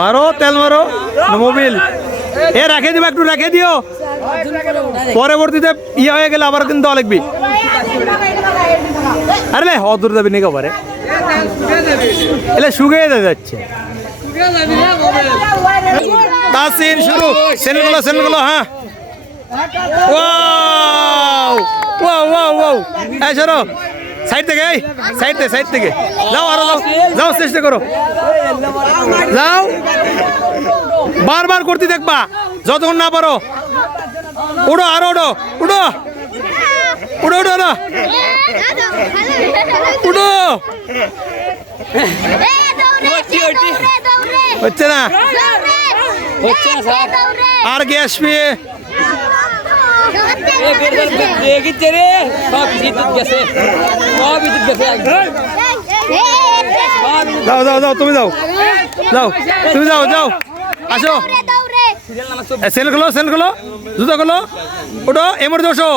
মারো, তেল মারো। মোবিল। এ, রেখে দিবা একটু, রেখে দিও। পরবর্তীতে ইয়ে হয়ে গেলে আবার কিন্তু লাগবি আরে অদূর যাবি নাকি পারে এলে শুকিয়ে যাচ্ছে। তাসিন, শুরু। সেনগুলো সেনগুলো হ্যাঁ। Wow wow wow wow. এই, সরো। সাইড থেকে এই সাইড থেকে সাইড থেকে। যাও আরও যাও যাও চেষ্টা করো। যাও। বারবার করতে দেখবা যতক্ষণ না পারো। উড়ো আরও উড়ো উড়ো উড়ো উড়ো উড়ো উড়ো হচ্ছে না? হচ্ছে না আর কে আসবে দেখিচ্ছে রে সব বিদ্যুৎ গেছে সব বিদ্যুৎ গেছে। একদম যাও যাও যাও তুমি যাও যাও তুমি যাও যাও আসো। সেলগুলো সেলগুলো জুতো গুলো ওটো এমর দোষো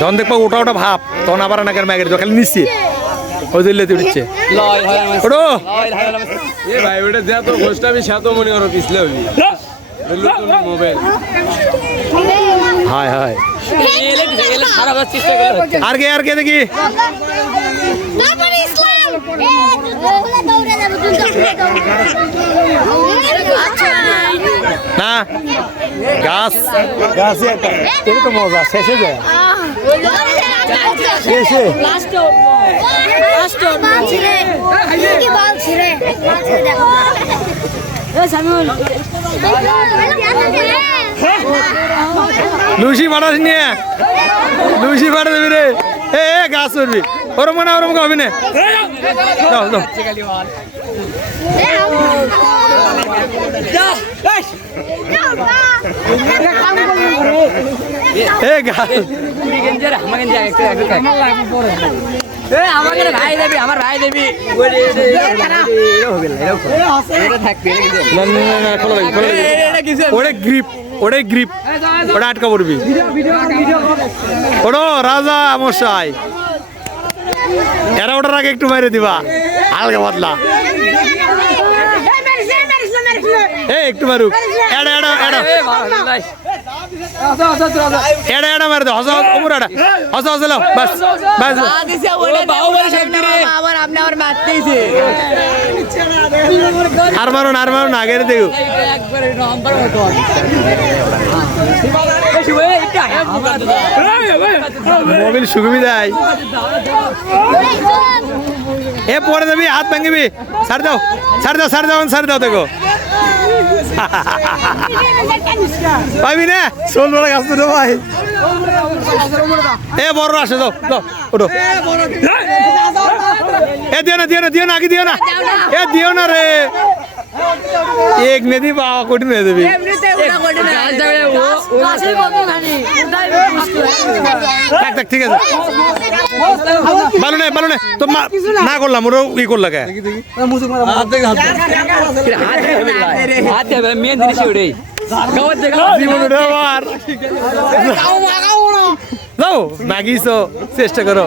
যখন দেখব ওটা ওটা ভাব। তখন আবার নাকের ম্যাগের খালি নিচ্ছে। উঠছে। ওটো হয় এ ভাই ওটা যা তো গোষ্ঠী সাত মনে করো পিছলে হবি। মোবাইল। হায় হায়। আর কে আর কে দেখি? না। গাছ। তো মজা শেষে যায়। শেষে। লুসি পাঠাস নিয়ে। লুসি পাঠা দেবি রে। এ গাছ করবি ওরম না, ওরম হবে না। এ, গাছ। ভাই দেবি আমার ভাই দেবি। ওরে গ্রিপ ওরে গ্রিপ। ওটা আটকা পড়বি। রাজা মশাই। এরা ওটার আগে একটু বাইরে দিবা। হালকা পাতলা। এ একটু মারুক। এডা এডা এডা। এডা এডা মার দে হসা ওমর এডা। হসা হসা লাও বাস বাস। বাহুবলী শক্তি রে। আমার আপনি আমার মারতেইছে। আর মারুন আর মারুন আগে দেখো একবারে নাম্বার মতো মোবিল দেয় এ পরে দেবি হাত ভাঙিবি। ছাড় দাও ছাড় দাও ছাড় দাও ছাড় দাও দেখো। পাবি না শোল বড় গাছ তো ভাই। এ বড় আসে, যাও যাও, ওঠো। এ দিও না দিও না দিও না, আগে দিও না। এ, দিও না রে। এক নেদি পাওয়া কঠিন হয়ে দেবি থাক থাক ঠিক আছে ভালো নেই ভালো নেই তো না করলাম ওরা ই করলা কে হাত দেবে মেন জিনিস ওরে গাওয়ার দেখা জীবন ওটা আমার যাও মাগিছো চেষ্টা করো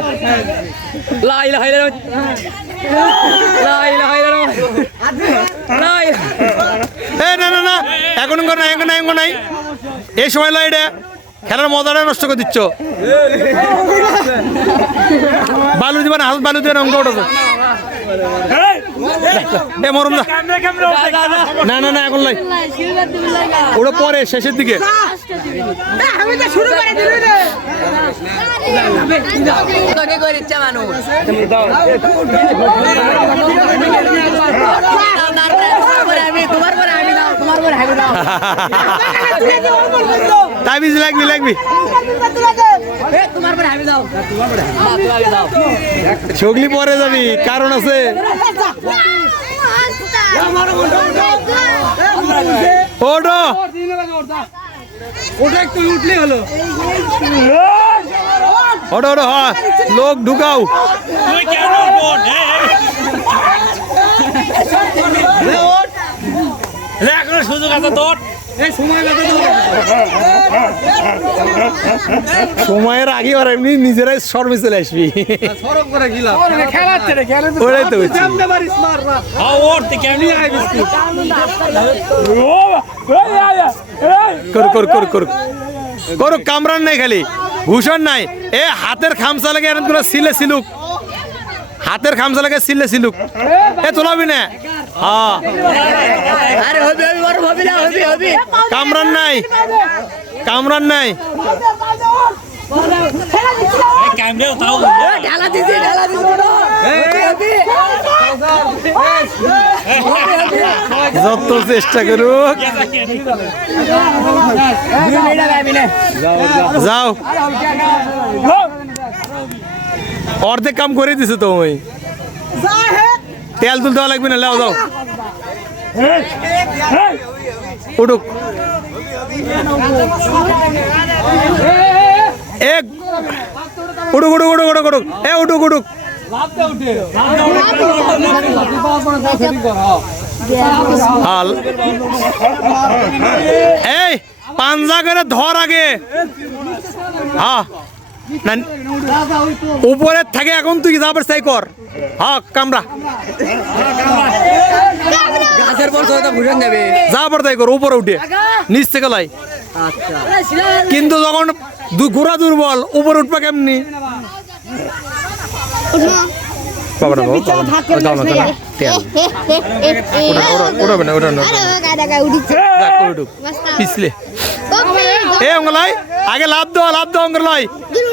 লা ইলাহা ইল্লাল্লাহ লা এ না না না। এখন নাই এখন নাই এখন নাই। এই সময় লাই খেলার মজাটা নষ্ট করে দিচ্ছ। বালু দিবা না হাত বালু দিয়ে অঙ্ক ওঠো এ মরম না না না এখন লাই ওটা পরে শেষের দিকে। মানুষ তোমার পরে আমি দাও তোমার পরে আমি দাও তাই লাগবি লাগবি তোমার পরে আমি দাও তোমার পরে আমি দাও। ছগলি পরে যাবি কারণ আছে। ওটো ওটা একটু উঠলে হলো। ওটা ওটা হ্যাঁ লোক ঢুকাও। এখনও সুযোগ আছে তোর। সময়ের আগে আর এমনি নিজেরাই শর্মে চলে আসবি। ওটাই তো কর কর কর কর করুক কামরান নাই খালি। ভূষণ নাই। এ হাতের খামসা লাগে এরকম সিলে সিলুক। হাতের খামসা লাগে সিলে সিলুক। এ তোলাবি না? হ্যাঁ। কামরান নাই। কামরান নাই। যত চেষ্টা করুক। যাও। অর্ধেক কাম করে দিছে তো ওই। তেল তুলতে লাগবে না লাও যাও। উঠুক। এক উঠুক উঠুক উঠুক উঠুক উঠুক। এ উঠুক উঠুক। হাল। এই পাঞ্জা করে ধর আগে। হ্যাঁ না উপরে থাকে এখন তুই যাবার চাই কর। হ্যাঁ কামরা গাছের পর তো ভুজন যাবে। যাবার তাই কর উপরে উঠে। নিচ থেকে লাই। কিন্তু যখন দু ঘোড়া দুর্বল উপরে উঠবে কেমনি? বাবা না বাবা, বাবা না। ওটা না। পিছলে। এ অঙ্গলাই। আগে লাভ দাও লাভ দাও অঙ্গলাই।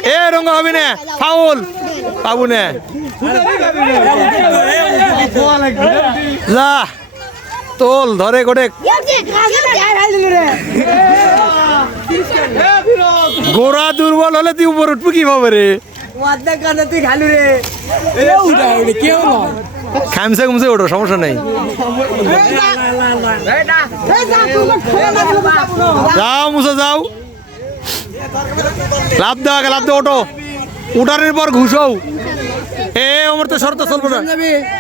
এ রঙ্গ হবে না ফাউল পাবু না যা তোল ধরে গোটে গোড়া দুর্বল হলে তুই উপর উঠবি কীভাবে রে খামসে খুমসে ওঠো সমস্যা নেই যাও মুসা যাও লাভ দাও আগে লাভ দাও ওটো উঠানোর পর ঘুষাও এ আমার তো শর্ত চলবো না।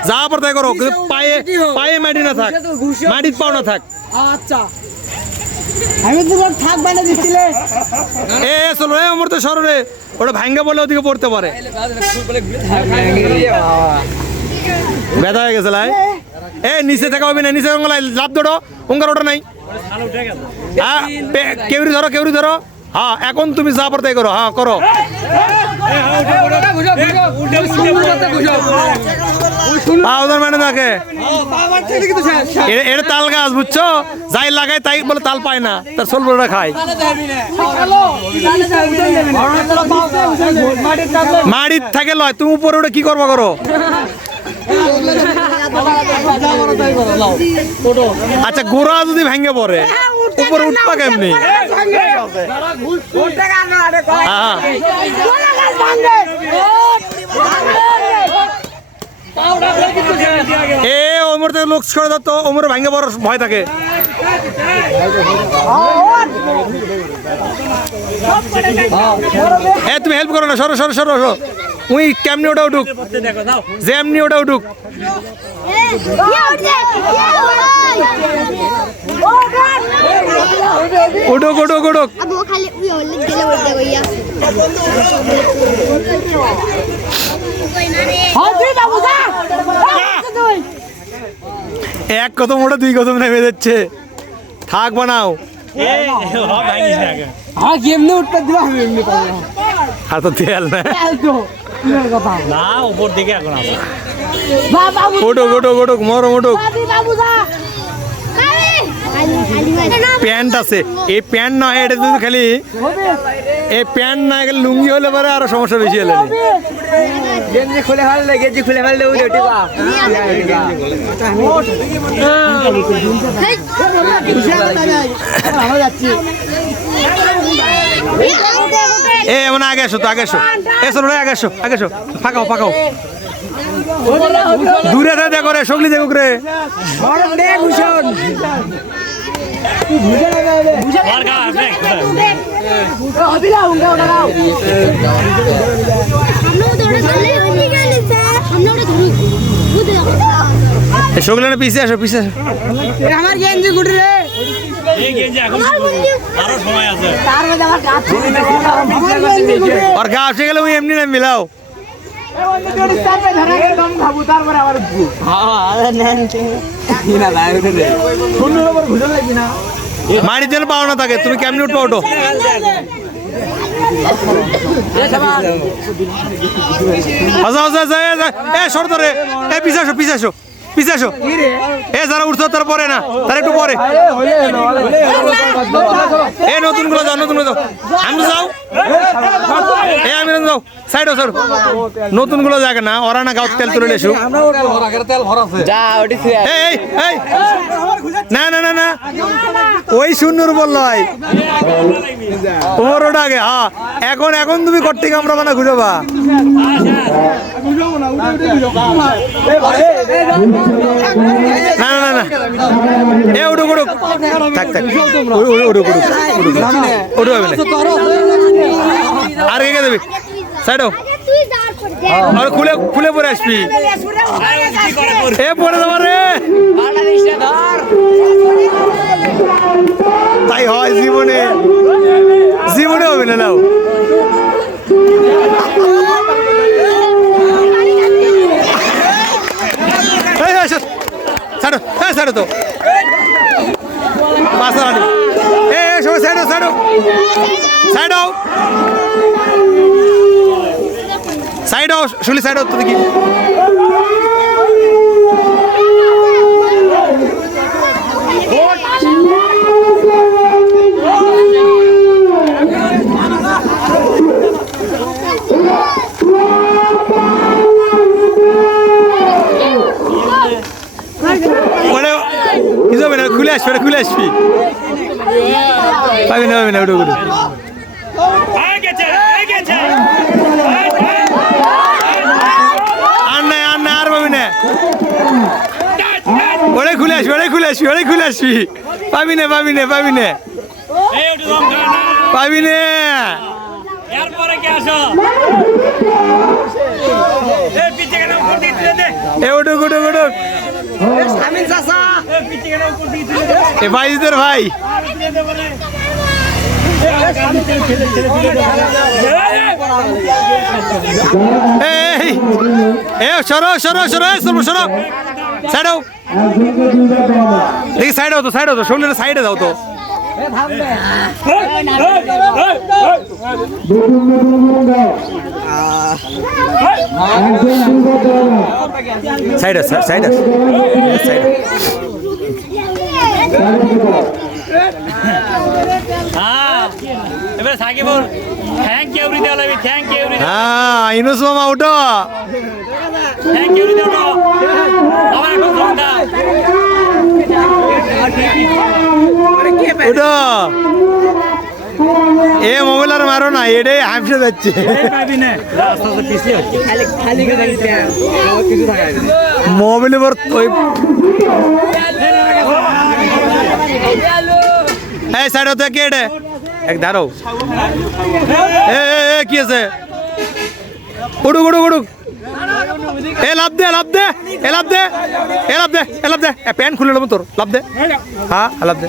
যা পর তাই করো কিন্তু পায়ে পায়ে মাটি না থাক। মাটির পাও না থাক। আচ্ছা। আমি তো থাক বানা দিছিলে এ চলো এ আমার তো সররে ওটা ভাঙ্গা বলে ওদিকে পড়তে পারে। ব্যথা হয়ে গেছে লাই। এ নিচে থাকা হবে না নিচে লাভ ওটা নাই। কেউরি ধরো কেউরি ধরো। হ্যাঁ এখন তুমি যা তাই করো হ্যাঁ করো। তাল গাছ, বুঝছ? যাই তাই বলে তাল পায় না। খায়। মাড়ির থাকে লয়, তুমি উপরে ওটা কি করবা করো? আচ্ছা গোড়া যদি ভেঙে পড়ে। উপরে উঠবা কেমনি? এ ওমর থেকে লোক করে দাও তো ওমর ভেঙে পড়ার ভয় থাকে। এ তুমি হেল্প করো না সরো সরো সরো সরো। উই কেমনি ওটা উঠুক? যেমনি ওটা উঠুক। উঠুক উঠুক উঠুক। এক কথম ওটা দুই কথম নেমে যাচ্ছে। থাক বানাও। হ্যাঁ, আর তো তেল না। প্যান্ট আছে। এই প্যান্ট নয় এটা যদি খালি এই প্যান্ট না গেলে লুঙ্গি হলে পরে আরও সমস্যা বেশি হলে গেঞ্জি খুলে ফেললে গেঞ্জি খুলে ফেললে উঠে এ এমন আগে এসো তো আগে এসো। এসো রে আগে এসো আগে এসো। ফাঁকাও ফাঁকাও। দূরে দাদা করে সগলি দেখো রে ভূষণ সগলানে পিছিয়ে আসো পিছিয়ে আসো। আমার গেঞ্জি গুড় রে আর গা আসে গেলে ওই এমনি না মিলাও। মাটির জন্য পাও না থাকে তুমি কেমনি উঠবো ওঠো? আচ্ছা আচ্ছা আচ্ছা এ, যা, এ সর যারা উঠছো তার পরে না তার একটু পরে। এ নতুনগুলো যাও নতুনগুলো যাও। আমি যাও। এ আমি যাও। সাইডো সাইড নতুনগুলো যাক না ওরা না গাঁত তেল তুলে এসো যা ওটি এই এই না না না না। ওই শূন্যর বলল ভাই তোমার ওটা আগে হ্যাঁ। এখন এখন তুমি কর্তিক আমরা মানে ঘুরে বা না না না এ উঠুক উঠুক। থাক থাক। উঠুক উঠুক। উঠুক হবে না আর কে কে দেবে? সাইডো আর খুলে খুলে পরে আসবি। এ পরে দেবো রে। তাই হয় জীবনে। জীবনে হবে না নাও এই, এই, সর। ছাড়ো তো। পাঁচ রানি এ সবাই সাইডো সাইডো সাইডো সাইডো শুলি সাইডো তো দেখি মানে কিছু হবে না খুলে আসবি না খুলে আসবি। পাবি না পাবি না ওটা ওটা আর নাই আর নাই আর পাবি না। ওরে খুলে আসবি ওরে খুলে আসবি ওরে খুলে আসবি। পাবি না পাবি না পাবি না। পাবি না। এ উঠুক উঠুক উঠুক এ ভাইদের ভাই। এই এ সরো সরো সরো সরো সরো। সাইড হও দেখি সাইড হও তো সাইড হও তো। শরীরের সাইডে দাও তো। সাইড সাইড সাইড এবারে সাকিবুল থ্যাংক ইউ রিদে আলাবি থ্যাংক ইউ রিদে হ্যাঁ ইনুস মামা উঠো থ্যাংক ইউ রিদে উঠো আমার এখন সন্ধ্যা উঠো এ মোবাইল আর মারো না এটাই হাফসে যাচ্ছে পাবি না আস্তে আস্তে পিছলে হচ্ছে খালি খালি করে দিতে হবে। আমার কিছু থাকে না। মোবাইলে বর ওই এই সাইড হতে কে এটা এক ধারো এ কি আছে? উড়ুক উড়ুক উড়ুক। এ লাভ দে লাভ দে এ লাভ দে এ লাভ দে এ লাভ দে। এ প্যান্ট খুলে নেব তোর লাভ দে। হ্যাঁ লাভ দে।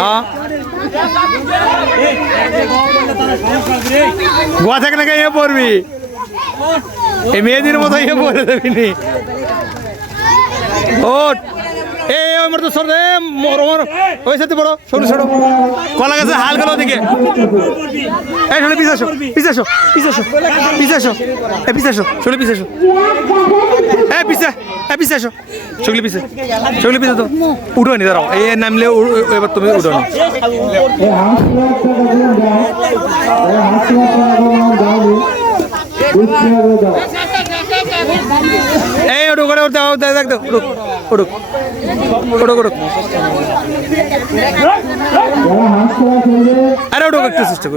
হ্যাঁ। গোয়া থেকে নাকি ইয়ে পড়বি? এই মেয়েদের মতো ইয়ে পড়ে দেবি নি। ওট এ আমার তো সর মর ওই সাথে বড় ছোট ছোট কলা গাছে হাল গেল দিকে এই শোনে পিছাসো পিছাসো পিছাসো পিছাসো এ পিছাসো শোনে পিছাসো এ, পিছা, এ পিছাসো চুগলি পিছে চুগলি পিছে তো। উঠো নি এই নামলে এবার তুমি উঠো নি। এই উঠুক উঠুক উঠুক দেখ দেখ উঠুক আরে একটু চেষ্টা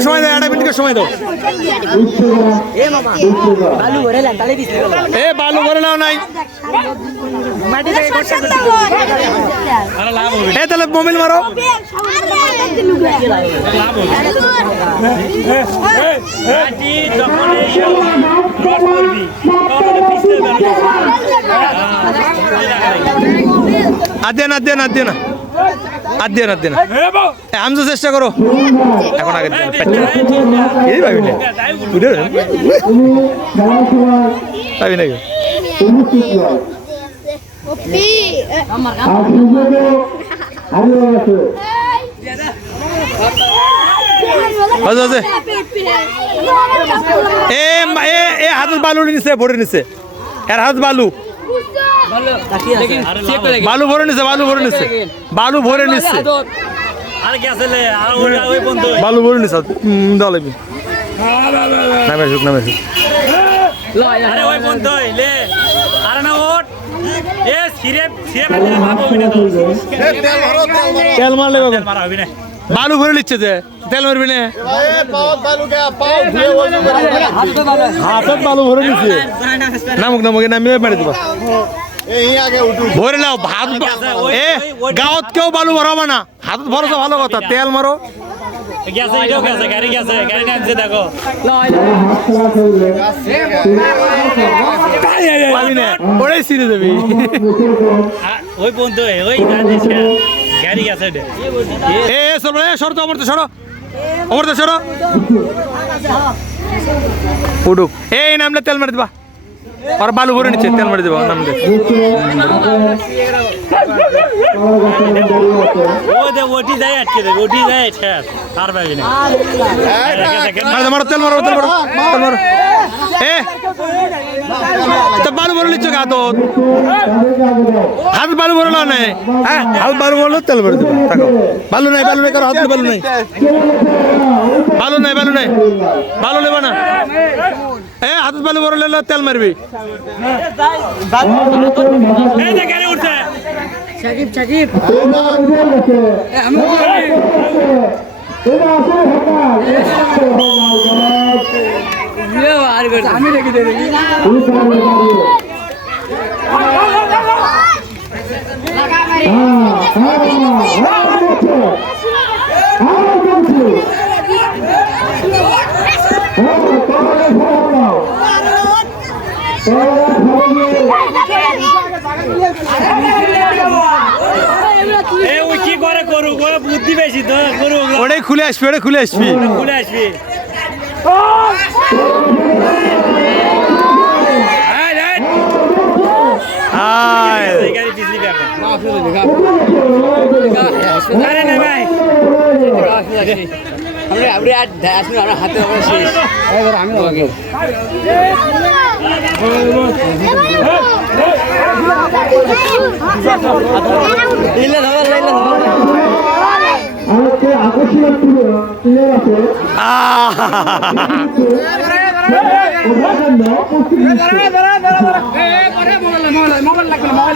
সময় দাও মিনিটের সময় দাও ভরে। এ, বালু করে নাও নাই। তাহলে মোবাইল মারো। এই রস করবি তখন পিছলে বেরোবে না আর না আর না আর দিয়ে না আর না এ, আমি তো চেষ্টা করো। এখন আগে। এই না। উঠে না। এ মা- এ এ হাতত বালু নিছে ভরে নিছে। এর হাত বালু। বালু ভরে নিছে বালু ভরে নিছে। বালু ভরে বন্ধু বালু ভরে নিছে দলেবি নামে আসুক নামে আসুক। আরে ওই বন্ধু লে আরে না ওট এ সিরে সিরে ভাবো হবি না। তো তেল মারলে বালু ভরে নিচ্ছে যে। তেল মারবি না। হাতত বালু ভরে নিচ্ছে নামুক নামুক নামিয়ে মারি দিবা। ভরে নাও ভাত এ গাঁৱত কেউ বালু ভরাবা না। হাতত ভরছো ভালো কথা তেল মারো গেছে এটাও গেছে গাড়ি গেছে গাড়ি নামছে দেখো ওটাই ছিঁড়ে দেবি ওই বন্ধু ওই গাড়ি গাড়ি গেছে এ তো সরো অমর তো সরো উডুক এই নামলে তেল মারি দিবা আর বালু ভরে নিচ্ছে তেল মারি দিবা দে ওটি যায় আটকে দেবে ওটি যায় আর পাবি না মারো মারো তেল মারো তেল মারো তেল মারো। এ তো বালু ভরে নিচ্ছে গা তো। হাত বালু নাই হ্যাঁ হাত বালু ভরলো তেল ভরে দিবা থাকো। বালু নাই বালু নাই কারও হাত বালু নাই। বালু নাই বালু নাই। বালু নেবা না। এ হাত বালু ভরলে তেল মারবি সাকিব সাকিব আমি রেখে দিয়ে দেখি এ ওই কি করে করুক ও বুদ্ধি বেশি তো করুক ওটাই খুলে আসবি ওটাই খুলে আসবি। খুলে আসবি। আমরা হাতে শেষ। আমি ওকে ইল্লা ধর ইল্লা ধর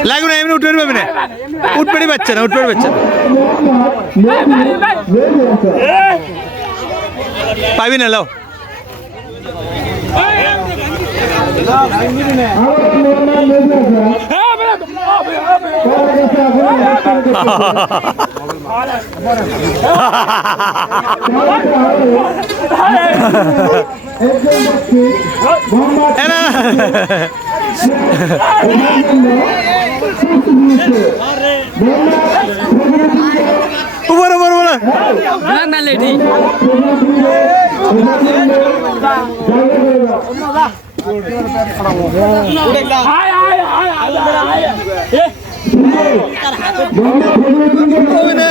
লাগবে না এমনি পাবি না উঠবে পাচ্ছে না উঠবে পাচ্ছে পাবি না লাও। উপরে উপরে উপরে না লেডি ওই না।